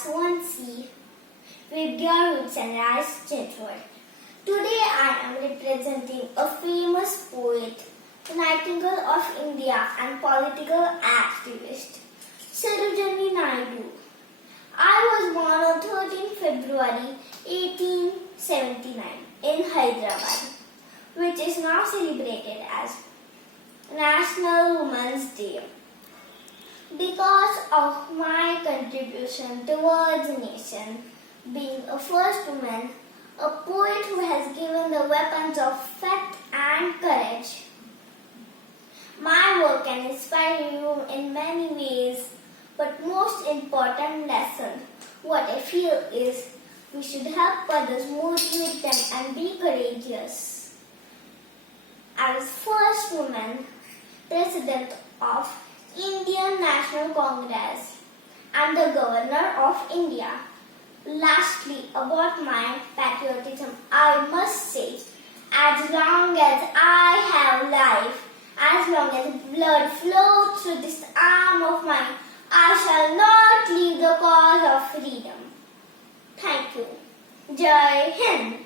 us one sea with their roots and rise gentlewood. Today I am representing a famous poet, Nightingale of India and political activist, Sarojini Naidu. I was born on 13 February 1879 in Hyderabad, which is now celebrated as National Women's Day. Because of my contribution towards the nation, being a first woman, a poet who has given the weapons of faith and courage. My work can inspire you in many ways, but most important lesson, what I feel is, we should help others, motivate them and be courageous. I was first woman president of Indian National Congress and the Governor of India. Lastly, about my patriotism, I must say, as long as I have life, as long as blood flows through this arm of mine, I shall not leave the cause of freedom. Thank you. Jai Hind.